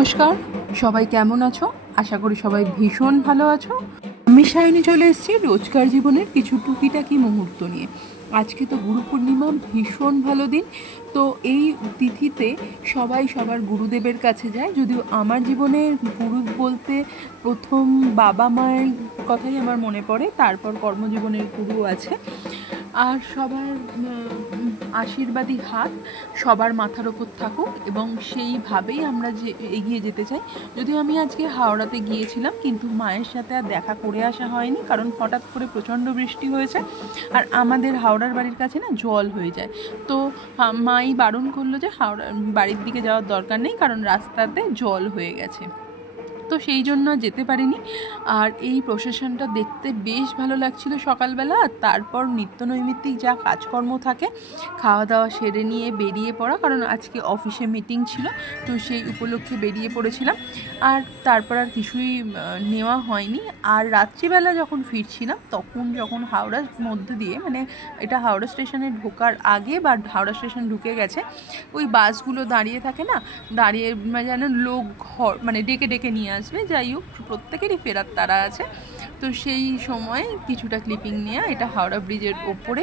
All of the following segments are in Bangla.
নমস্কার, সবাই কেমন আছো? আশা করি সবাই ভীষণ ভালো আছো। আমি সায়নী চলে এসেছি রোজকার জীবনের কিছু টুকিটাকি মুহূর্ত নিয়ে। আজকে তো গুরু পূর্ণিমা, ভীষণ ভালো দিন। তো এই তিথিতে সবাই সবার গুরুদেবের কাছে যায়। যদিও আমার জীবনে গুরু বলতে প্রথম বাবা মায়ের কথাই আমার মনে পড়ে, তারপর কর্মজীবনের গুরু আছে। আর সবার আশীর্বাদী হাত সবার মাথার ওপর থাকুক এবং সেইভাবেই আমরা যে এগিয়ে যেতে চাই। যদিও আমি আজকে হাওড়াতে গিয়েছিলাম, কিন্তু মায়ের সাথে আর দেখা করে আসা হয়নি, কারণ হঠাৎ করে প্রচণ্ড বৃষ্টি হয়েছে আর আমাদের হাওড়ার বাড়ির কাছে না জল হয়ে যায়। তো মাই বারণ করলো যে হাওড়ার বাড়ির দিকে যাওয়ার দরকার নেই, কারণ রাস্তাতে জল হয়ে গেছে। তো সেই জন্য যেতে পারিনি। আর এই প্রসেশনটা দেখতে বেশ ভালো লাগছিল সকালবেলা। আর তারপর নিত্যনৈমিত্তিক যা কাজকর্ম থাকে, খাওয়া দাওয়া সেরে নিয়ে বেরিয়ে পড়া, কারণ আজকে অফিসে মিটিং ছিল, তো সেই উপলক্ষে বেরিয়ে পড়েছিলাম। আর তারপর আর কিছুই নেওয়া হয়নি। আর রাত্রিবেলা যখন ফিরছিলাম, তখন যখন হাওড়ার মধ্যে দিয়ে, মানে এটা হাওড়া স্টেশনে ঢোকার আগে বা হাওড়া স্টেশন ঢুকে গেছে, ওই বাসগুলো দাঁড়িয়ে থাকে না, দাঁড়িয়ে যেন লোক ঘর মানে ডেকে ডেকে নিয়ে আসবে। যাই হোক, প্রত্যেকেরই ফেরার তারা আছে। তো সেই সময় কিছুটা ক্লিপিং নিয়ে এটা হাওড়া ব্রিজের ওপরে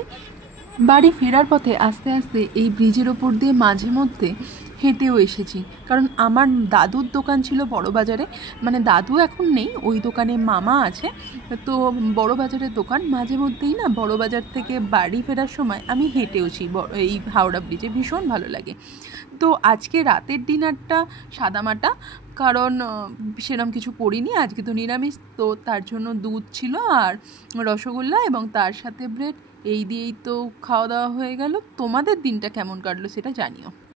বাড়ি ফেরার পথে আস্তে আস্তে এই ব্রিজের ওপর দিয়ে মাঝে মধ্যে হেঁটেও এসেছি। কারণ আমার দাদুর দোকান ছিল বড় বাজারে, মানে দাদু এখন নেই, ওই দোকানে মামা আছে। তো বড় বাজারের দোকান, মাঝে মধ্যেই না বড় বাজার থেকে বাড়ি ফেরার সময় আমি হেঁটেওছি এই হাওড়া ব্রিজে, ভীষণ ভালো লাগে। তো আজকে রাতের ডিনারটা সাদামাটা, কারণ সেরকম কিছু করিনি, আজকে তো নিরামিষ। তো তার জন্য দুধ ছিল আর রসগোল্লা এবং তার সাথে ব্রেড, এই দিয়েই তো খাওয়া দাওয়া হয়ে গেল। তোমাদের দিনটা কেমন কাটলো সেটা জানিও।